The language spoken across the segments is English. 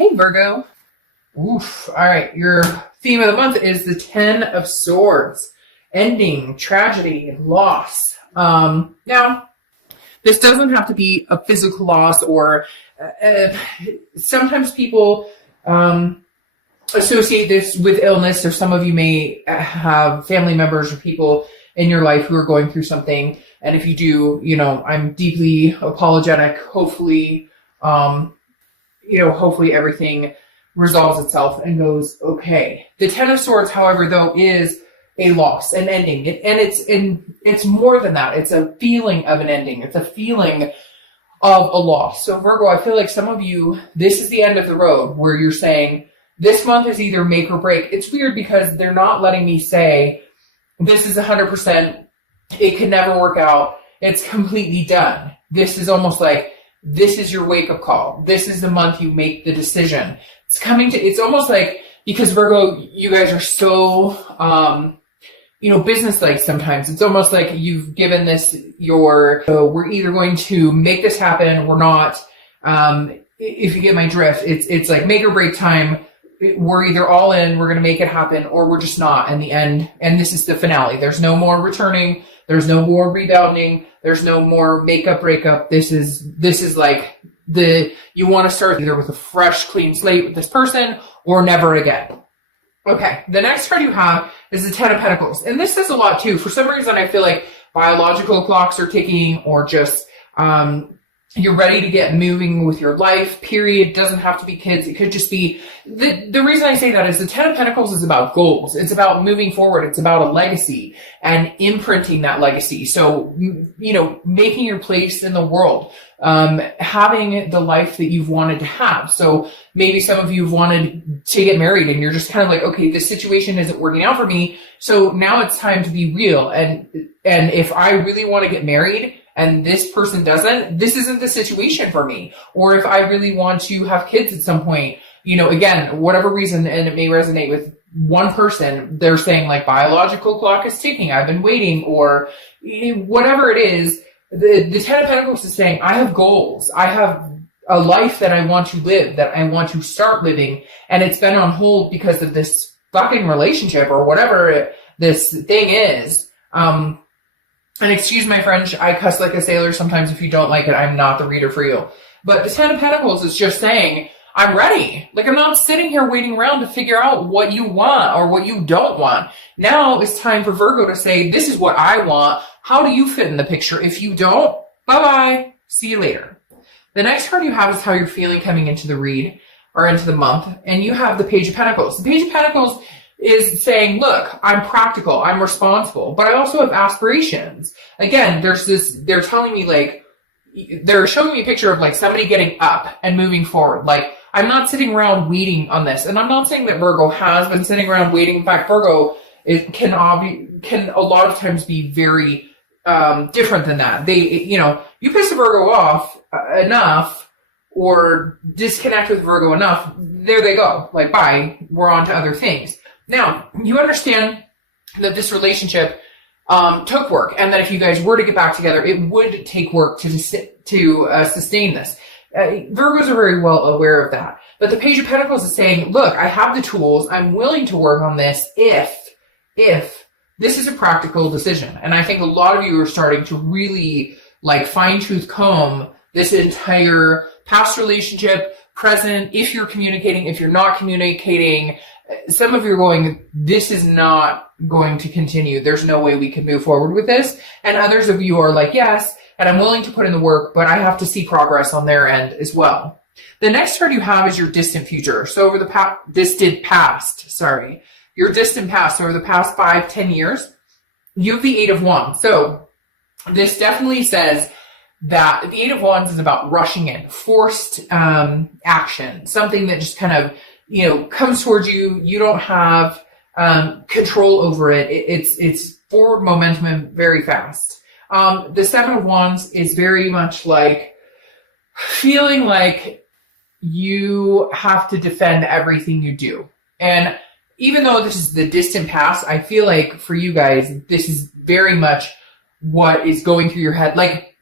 Hey, Virgo. Oof. All right. Your theme of the month is the 10 of Swords. Ending, tragedy, loss. Now, this doesn't have to be a physical loss or sometimes people associate this with illness, or some of you may have family members or people in your life who are going through something. And if you do, I'm deeply apologetic. Hopefully, hopefully everything resolves itself and goes okay. The 10 of Swords, however, though, is a loss, an ending. It's more than that. It's a feeling of an ending. It's a feeling of a loss. So Virgo, I feel like some of you, this is the end of the road where you're saying this month is either make or break. It's weird because they're not letting me say this is 100%. It can never work out. It's completely done. This is almost like this is your wake up call. This is the month you make the decision. It's almost like, because Virgo, you guys are so, business-like sometimes. It's almost like you've given this we're either going to make this happen, we're not. If you get my drift, it's like make or break time. We're either all in, we're going to make it happen, or we're just not in the end. And this is the finale. There's no more returning. There's no more rebounding. There's no more makeup, breakup. This is like you want to start either with a fresh, clean slate with this person or never again. Okay. The next card you have is the 10 of Pentacles. And this says a lot too. For some reason, I feel like biological clocks are ticking, or just, you're ready to get moving with your life, period. Doesn't have to be kids. It could just be, the reason I say that is the 10 of Pentacles is about goals. It's about moving forward. It's about a legacy and imprinting that legacy. So, making your place in the world, having the life that you've wanted to have. So maybe some of you have wanted to get married and you're just kind of like, okay, this situation isn't working out for me. So now it's time to be real. And if I really want to get married, and this person doesn't, this isn't the situation for me. Or if I really want to have kids at some point, again, whatever reason, and it may resonate with one person, they're saying like biological clock is ticking, I've been waiting, or whatever it is. The 10 of Pentacles is saying, I have goals. I have a life that I want to live, that I want to start living. And it's been on hold because of this fucking relationship or whatever this thing is. And excuse my French, I cuss like a sailor sometimes. If you don't like it, I'm not the reader for you. But the 10 of Pentacles is just saying, I'm ready. Like, I'm not sitting here waiting around to figure out what you want or what you don't want. Now it's time for Virgo to say, this is what I want. How do you fit in the picture? If you don't, bye-bye. See you later. The next card you have is how you're feeling coming into the read or into the month. And you have the Page of Pentacles. The Page of Pentacles is saying, look, I'm practical, I'm responsible, but I also have aspirations. Again, they're telling me like, they're showing me a picture of like somebody getting up and moving forward. Like, I'm not sitting around waiting on this. And I'm not saying that Virgo has been sitting around waiting. In fact, Virgo can a lot of times be very different than that. You piss a Virgo off enough or disconnect with Virgo enough, there they go. Like, bye, we're on to other things. Now, you understand that this relationship took work, and that if you guys were to get back together, it would take work to sustain this. Virgos are very well aware of that. But the Page of Pentacles is saying, look, I have the tools. I'm willing to work on this if this is a practical decision. And I think a lot of you are starting to really like fine-tooth comb this entire past relationship, present, if you're communicating, if you're not communicating. Some of you are going, this is not going to continue. There's no way we can move forward with this. And others of you are like, yes, and I'm willing to put in the work, but I have to see progress on their end as well. The next card you have is your distant future. So over the distant past, your distant past. So over the past 5-10 years, you have the 8 of Wands. So this definitely says that the 8 of Wands is about rushing in, forced action, something that just kind of, comes towards you. You don't have control over it. It's forward momentum and very fast. The 7 of Wands is very much like feeling like you have to defend everything you do. And even though this is the distant past, I feel like for you guys, this is very much what is going through your head. Like,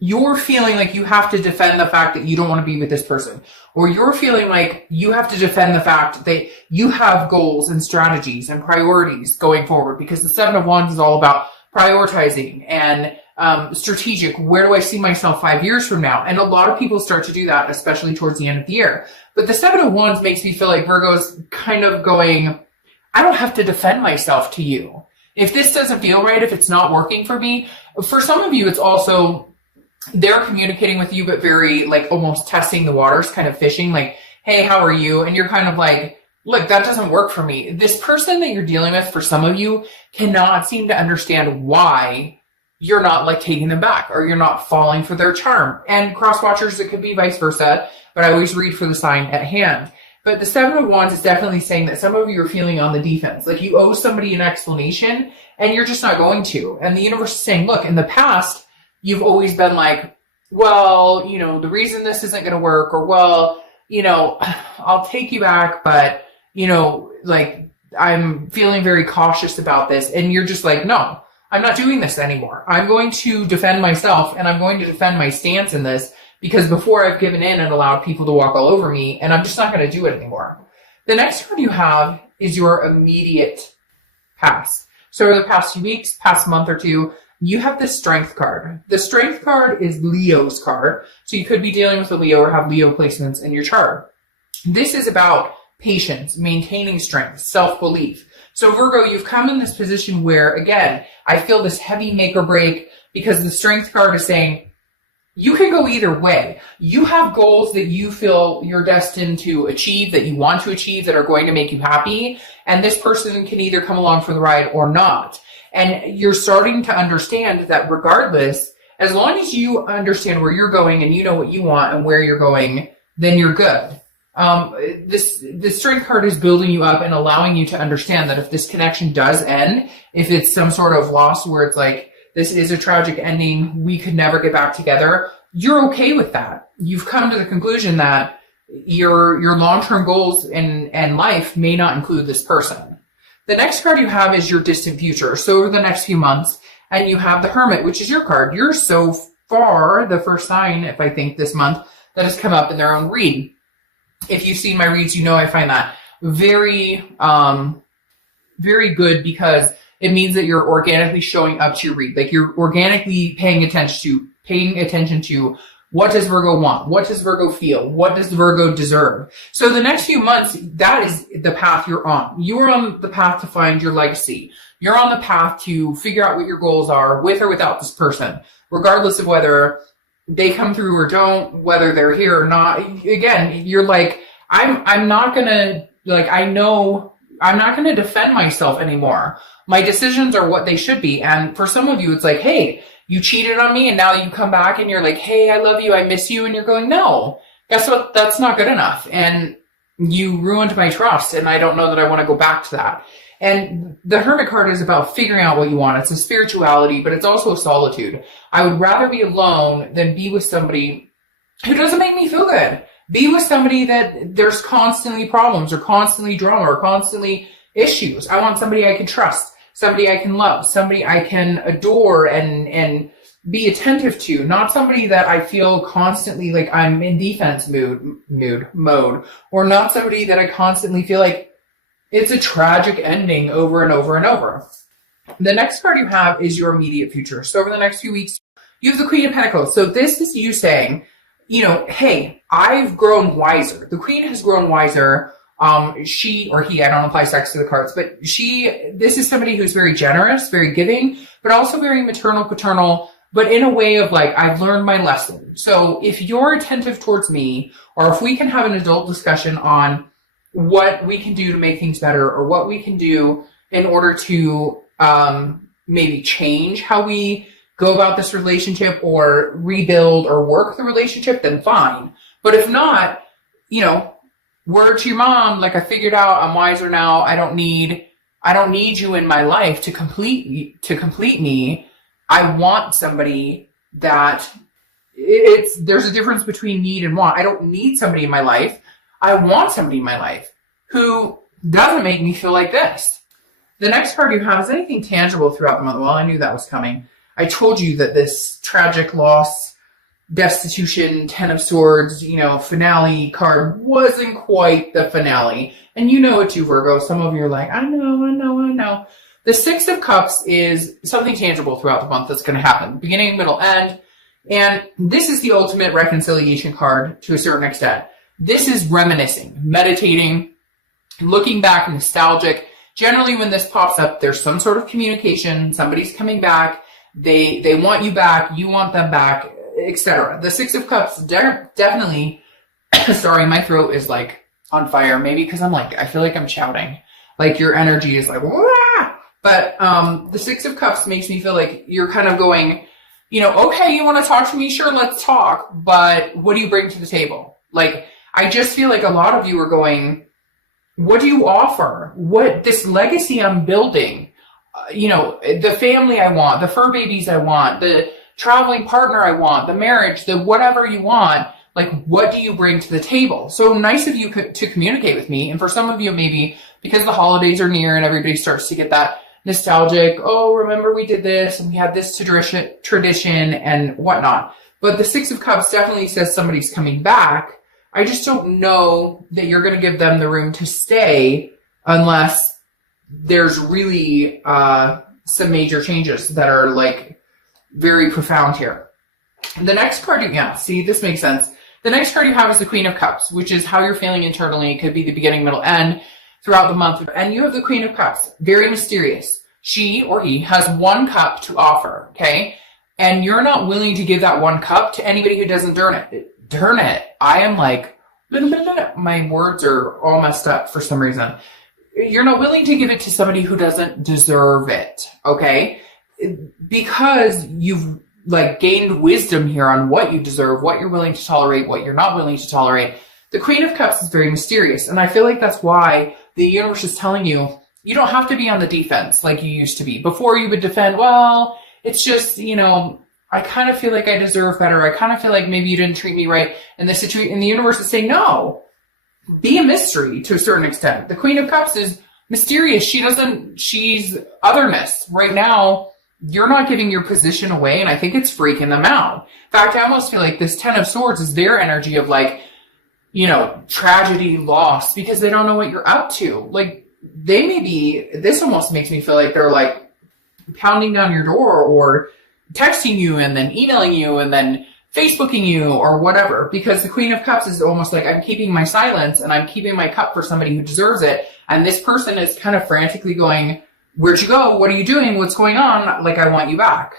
you're feeling like you have to defend the fact that you don't want to be with this person, or you're feeling like you have to defend the fact that you have goals and strategies and priorities going forward, because the Seven of Wands is all about prioritizing and strategic. Where do I see myself 5 years from now? And a lot of people start to do that, especially towards the end of the year. But the Seven of Wands makes me feel like Virgo's kind of going, I don't have to defend myself to you. If this doesn't feel right, if it's not working for me, for some of you, it's also they're communicating with you, but very like almost testing the waters, kind of fishing, like, hey, how are you? And you're kind of like, look, that doesn't work for me. This person that you're dealing with, for some of you, cannot seem to understand why you're not like taking them back, or you're not falling for their charm. And cross watchers, it could be vice versa, but I always read for the sign at hand. But the Seven of Wands is definitely saying that some of you are feeling on the defense, like you owe somebody an explanation and you're just not going to. And the universe is saying, look, in the past, you've always been like, well, you know, the reason this isn't going to work, or, well, you know, I'll take you back, but, you know, like, I'm feeling very cautious about this. And you're just like, no, I'm not doing this anymore. I'm going to defend myself, and I'm going to defend my stance in this, because before I've given in and allowed people to walk all over me, and I'm just not going to do it anymore. The next card you have is your immediate past. So over the past few weeks, past month or two, you have the Strength card. The Strength card is Leo's card. So you could be dealing with a Leo or have Leo placements in your chart. This is about patience, maintaining strength, self-belief. So Virgo, you've come in this position where, again, I feel this heavy make or break, because the Strength card is saying, you can go either way. You have goals that you feel you're destined to achieve, that you want to achieve, that are going to make you happy. And this person can either come along for the ride or not. And you're starting to understand that regardless, as long as you understand where you're going and you know what you want and where you're going, then you're good. The Strength card is building you up and allowing you to understand that if this connection does end, if it's some sort of loss where it's like, this is a tragic ending, we could never get back together, you're okay with that. You've come to the conclusion that your long-term goals in life may not include this person. The next card you have is your distant future. So over the next few months, and you have the Hermit, which is your card. You're so far the first sign, if I think this month, that has come up in their own read. If you've seen my reads, you know I find that very, very good, because it means that you're organically showing up to your read. Like you're organically paying attention to what does Virgo want? What does Virgo feel? What does Virgo deserve? So the next few months, that is the path you're on. You're on the path to find your legacy. You're on the path to figure out what your goals are with or without this person, regardless of whether they come through or don't, whether they're here or not. Again, you're like, I'm not gonna, like, I know I'm not gonna defend myself anymore. My decisions are what they should be. And for some of you, it's like, hey, you cheated on me and now you come back and you're like, hey, I love you, I miss you. And you're going, no, guess what? That's not good enough. And you ruined my trust. And I don't know that I want to go back to that. And the Hermit card is about figuring out what you want. It's a spirituality, but it's also a solitude. I would rather be alone than be with somebody who doesn't make me feel good. Be with somebody that there's constantly problems or constantly drama or constantly issues. I want somebody I can trust, somebody I can love, somebody I can adore and be attentive to, not somebody that I feel constantly like I'm in defense mode, or not somebody that I constantly feel like it's a tragic ending over and over and over. The next card you have is your immediate future. So over the next few weeks, you have the Queen of Pentacles. So this is you saying, you know, hey, I've grown wiser. The Queen has grown wiser. She or he, I don't apply sex to the cards, but this is somebody who's very generous, very giving, but also very maternal, paternal, but in a way of like, I've learned my lesson. So if you're attentive towards me, or if we can have an adult discussion on what we can do to make things better, or what we can do in order to maybe change how we go about this relationship or rebuild or work the relationship, then fine. But if not, you know, word to your mom, like I figured out, I'm wiser now. I don't need you in my life to complete me. I want somebody that there's a difference between need and want. I don't need somebody in my life. I want somebody in my life who doesn't make me feel like this. The next card you have is anything tangible throughout the month. Well, I knew that was coming. I told you that this tragic loss destitution, Ten of Swords, finale card wasn't quite the finale. And you know it too, Virgo. Some of you are like, I know. The Six of Cups is something tangible throughout the month that's going to happen. Beginning, middle, end. And this is the ultimate reconciliation card to a certain extent. This is reminiscing, meditating, looking back, nostalgic. Generally, when this pops up, there's some sort of communication. Somebody's coming back. They want you back. You want them back, etc. The Six of Cups definitely, sorry, my throat is like on fire. Maybe because I feel like I'm shouting. Like your energy is like, wah! But the Six of Cups makes me feel like you're kind of going, okay, you want to talk to me? Sure, let's talk. But what do you bring to the table? Like, I just feel like a lot of you are going, what do you offer? What, this legacy I'm building, the family I want, the fur babies I want, the traveling partner I want, the marriage, the whatever you want, like, what do you bring to the table? So nice of you to communicate with me. And for some of you, maybe because the holidays are near and everybody starts to get that nostalgic, oh, remember we did this and we had this tradition and whatnot. But the Six of Cups definitely says somebody's coming back. I just don't know that you're going to give them the room to stay unless there's really some major changes that are like very profound here. The next card, see, this makes sense. The next card you have is the Queen of Cups, which is how you're feeling internally. It could be the beginning, middle, end throughout the month. And you have the Queen of Cups, very mysterious. She or he has one cup to offer, okay? And you're not willing to give that one cup to anybody who doesn't earn it. I am like, my words are all messed up for some reason. You're not willing to give it to somebody who doesn't deserve it, okay? Because you've like gained wisdom here on what you deserve, what you're willing to tolerate, what you're not willing to tolerate. The Queen of Cups is very mysterious. And I feel like that's why the universe is telling you, you don't have to be on the defense like you used to be. Before you would defend, well, it's just, I kind of feel like I deserve better. I kind of feel like maybe you didn't treat me right. And the universe is saying, no, be a mystery to a certain extent. The Queen of Cups is mysterious. She's otherness. Right now, you're not giving your position away. And I think it's freaking them out. In fact, I almost feel like this Ten of Swords is their energy of like, tragedy, loss, because they don't know what you're up to. Like, this almost makes me feel like they're like pounding down your door or texting you and then emailing you and then Facebooking you or whatever, because the Queen of Cups is almost like I'm keeping my silence and I'm keeping my cup for somebody who deserves it. And this person is kind of frantically going, where'd you go? What are you doing? What's going on? Like, I want you back.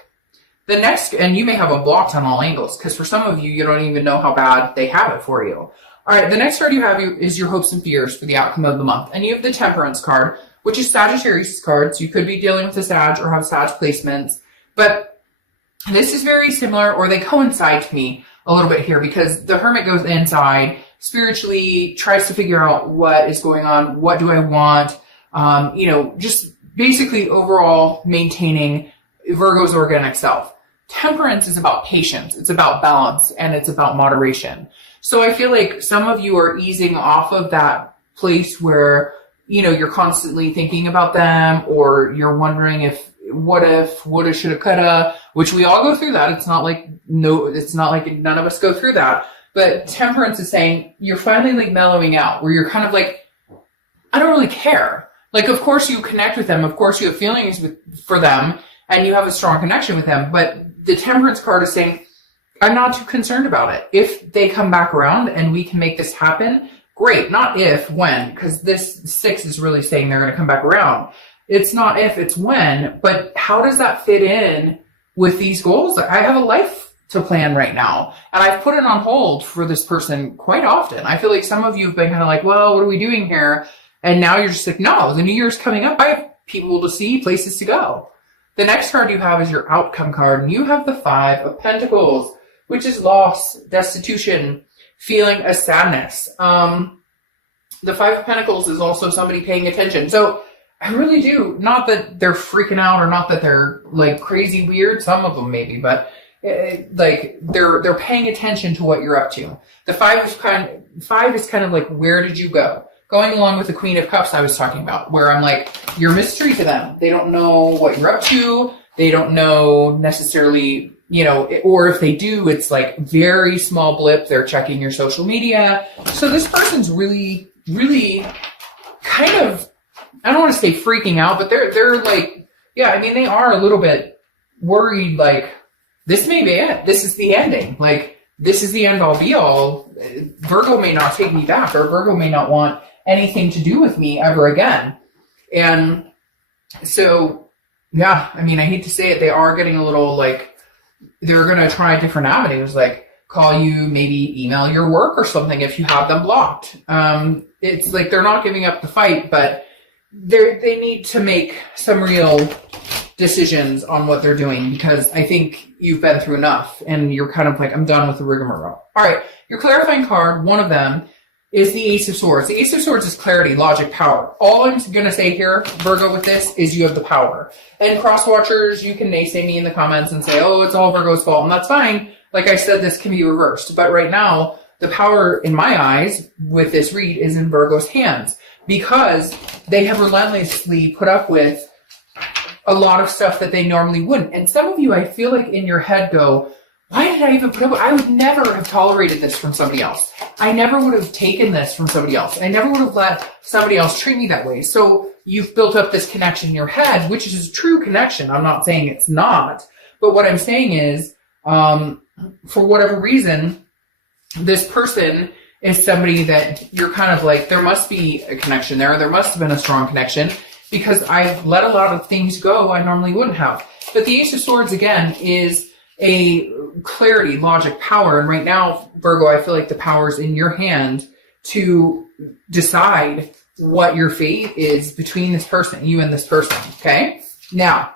The next, and you may have them blocked on all angles, because for some of you, you don't even know how bad they have it for you. All right, the next card you have is your hopes and fears for the outcome of the month. And you have the Temperance card, which is Sagittarius card. So you could be dealing with a Sag or have Sag placements. But this is very similar, or they coincide to me a little bit here, because the Hermit goes inside, spiritually tries to figure out what is going on, what do I want, just basically overall maintaining Virgo's organic self. Temperance is about patience, it's about balance, and it's about moderation. So I feel like some of you are easing off of that place where, you're constantly thinking about them, or you're wondering what if, woulda, shoulda, coulda, which we all go through that. It's not like none of us go through that. But Temperance is saying you're finally like mellowing out, where you're kind of like, I don't really care. Like, of course you connect with them. Of course you have feelings for them and you have a strong connection with them. But the Temperance card is saying, I'm not too concerned about it. If they come back around and we can make this happen, great. Not if, when, because this 6 is really saying they're going to come back around. It's not if, it's when. But how does that fit in with these goals? I have a life to plan right now, and I've put it on hold for this person quite often. I feel like some of you have been kind of like, well, what are we doing here? And now you're just like, no, the new year's coming up. I have people to see, places to go. The next card you have is your outcome card, and you have the 5 of Pentacles, which is loss, destitution, feeling a sadness. The 5 of Pentacles is also somebody paying attention. So I really do, not that they're freaking out or not that they're like crazy weird, some of them maybe, but like they're paying attention to what you're up to. The 5 is kind of like, where did you go? Going along with the Queen of Cups I was talking about, where I'm like, you're a mystery to them. They don't know what you're up to. They don't know necessarily, or if they do, it's like very small blip. They're checking your social media. So this person's really, really kind of, I don't want to say freaking out, but they're like, yeah, I mean, they are a little bit worried, like, this may be it. This is the ending. Like, this is the end all be all. Virgo may not take me back, or Virgo may not want anything to do with me ever again. And so, yeah, I mean, I hate to say it, they are getting a little like, they're going to try different avenues, like call you, maybe email your work or something if you have them blocked. It's like they're not giving up the fight, but they need to make some real decisions on what they're doing, because I think you've been through enough and you're kind of like, I'm done with the rigmarole. All right, your clarifying card, one of them, is the Ace of Swords. The Ace of Swords is clarity, logic, power. All I'm going to say here, Virgo, with this is you have the power. And cross-watchers, you can naysay me in the comments and say, oh, it's all Virgo's fault, and that's fine. Like I said, this can be reversed. But right now, the power in my eyes with this read is in Virgo's hands, because they have relentlessly put up with a lot of stuff that they normally wouldn't. And some of you, I feel like in your head go, why did I even put up with it? I would never have tolerated this from somebody else. I never would have taken this from somebody else. I never would have let somebody else treat me that way. So you've built up this connection in your head, which is a true connection. I'm not saying it's not. But what I'm saying is, for whatever reason, this person is somebody that you're kind of like, there must be a connection there. There must have been a strong connection, because I've let a lot of things go I normally wouldn't have. But the Ace of Swords, again, is a clarity, logic, power. And right now, Virgo, I feel like the power's in your hand to decide what your fate is between this person, you and this person, okay? Now,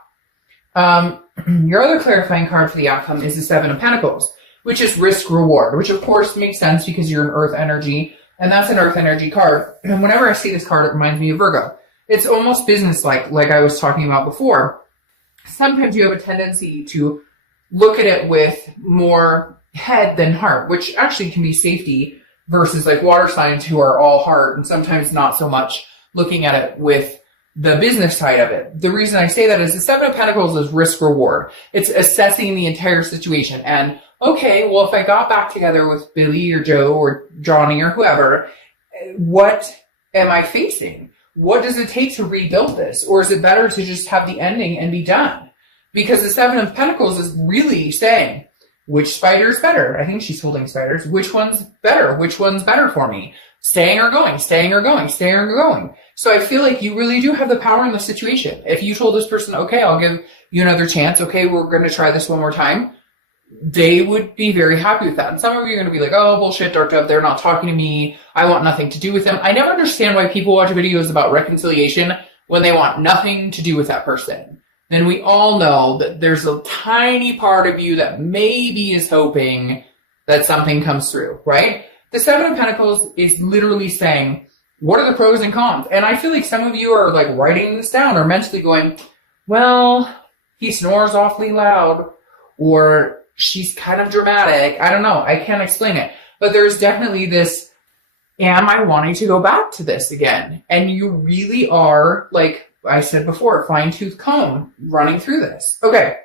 your other clarifying card for the outcome is the Seven of Pentacles, which is risk reward, which of course makes sense because you're an earth energy, and that's an earth energy card. And whenever I see this card, it reminds me of Virgo. It's almost business-like, like I was talking about before. Sometimes you have a tendency to look at it with more head than heart, which actually can be safety, versus like water signs who are all heart, and sometimes not so much looking at it with the business side of it. The reason I say that is the Seven of Pentacles is risk reward. It's assessing the entire situation. And okay, well, if I got back together with Billy or Joe or Johnny or whoever, what am I facing? What does it take to rebuild this? Or is it better to just have the ending and be done? Because the Seven of Pentacles is really saying, which spider is better? I think she's holding spiders. Which one's better? Which one's better for me? Staying or going, staying or going, staying or going. So I feel like you really do have the power in the situation. If you told this person, okay, I'll give you another chance. Okay, we're going to try this one more time. They would be very happy with that. And some of you are going to be like, oh, bullshit, dark dove, they're not talking to me. I want nothing to do with them. I never understand why people watch videos about reconciliation when they want nothing to do with that person. And we all know that there's a tiny part of you that maybe is hoping that something comes through, right? The Seven of Pentacles is literally saying, what are the pros and cons? And I feel like some of you are like writing this down or mentally going, well, he snores awfully loud, or she's kind of dramatic. I don't know. I can't explain it. But there's definitely this, am I wanting to go back to this again? And you really are, like I said before, fine-tooth comb running through this. Okay.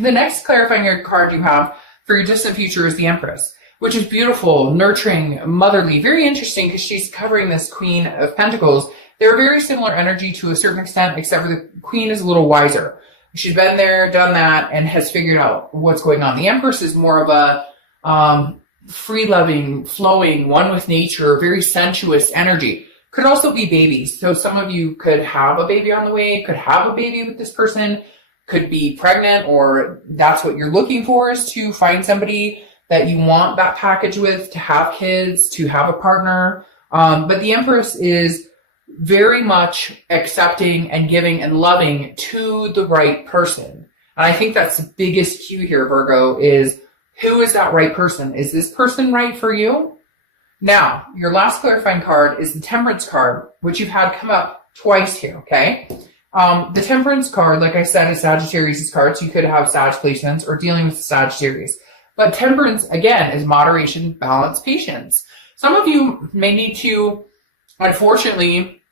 The next clarifying card you have for your distant future is the Empress, which is beautiful, nurturing, motherly, very interesting because she's covering this Queen of Pentacles. They're very similar energy to a certain extent, except for the Queen is a little wiser. She's been there, done that, and has figured out what's going on. The Empress is more of a free-loving, flowing, one with nature, very sensuous energy. Could also be babies. So some of you could have a baby on the way, could have a baby with this person, could be pregnant, or that's what you're looking for, is to find somebody that you want that package with, to have kids, to have a partner. But the Empress is very much accepting and giving and loving to the right person. And I think that's the biggest cue here, Virgo, is who is that right person? Is this person right for you? Now, your last clarifying card is the Temperance card, which you've had come up twice here, okay? The Temperance card, like I said, is Sagittarius' card, so you could have Sag placements or dealing with Sagittarius. But Temperance, again, is moderation, balance, patience. Some of you may need to, unfortunately,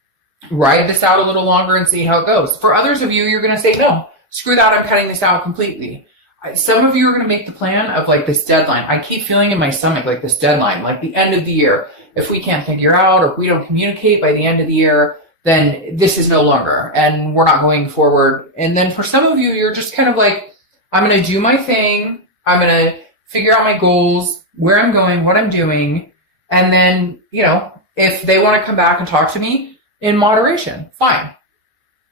ride this out a little longer and see how it goes. For others of you, you're going to say, no, screw that, I'm cutting this out completely. Some of you are going to make the plan of like this deadline. I keep feeling in my stomach like this deadline, like the end of the year. If we can't figure out or if we don't communicate by the end of the year, then this is no longer and we're not going forward. And then for some of you, you're just kind of like, I'm going to do my thing. I'm going to figure out my goals, where I'm going, what I'm doing. And then, if they want to come back and talk to me in moderation, fine.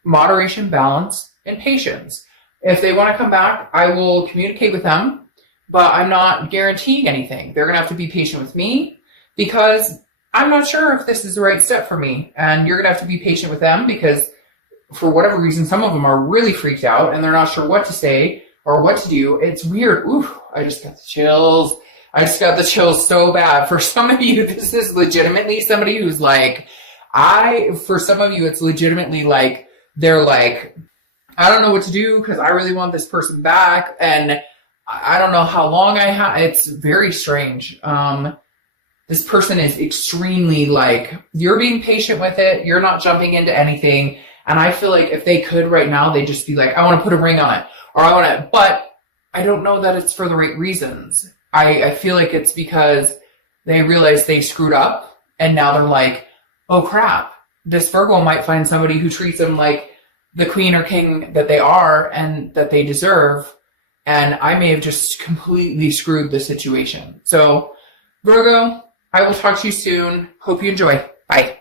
Moderation, balance, and patience. If they want to come back, I will communicate with them, but I'm not guaranteeing anything. They're going to have to be patient with me because I'm not sure if this is the right step for me. And you're going to have to be patient with them because for whatever reason, some of them are really freaked out and they're not sure what to say or what to do. It's weird. Ooh, I just got the chills. I just got the chills so bad. For some of you, this is legitimately somebody who's like, for some of you, it's legitimately like, they're like, I don't know what to do because I really want this person back. And I don't know how long I have. It's very strange. This person is extremely like, you're being patient with it. You're not jumping into anything. And I feel like if they could right now, they'd just be like, I want to put a ring on it or I want to, but I don't know that it's for the right reasons. I feel like it's because they realize they screwed up and now they're like, oh crap, this Virgo might find somebody who treats them like the queen or king that they are and that they deserve. And I may have just completely screwed the situation. So Virgo, I will talk to you soon. Hope you enjoy. Bye.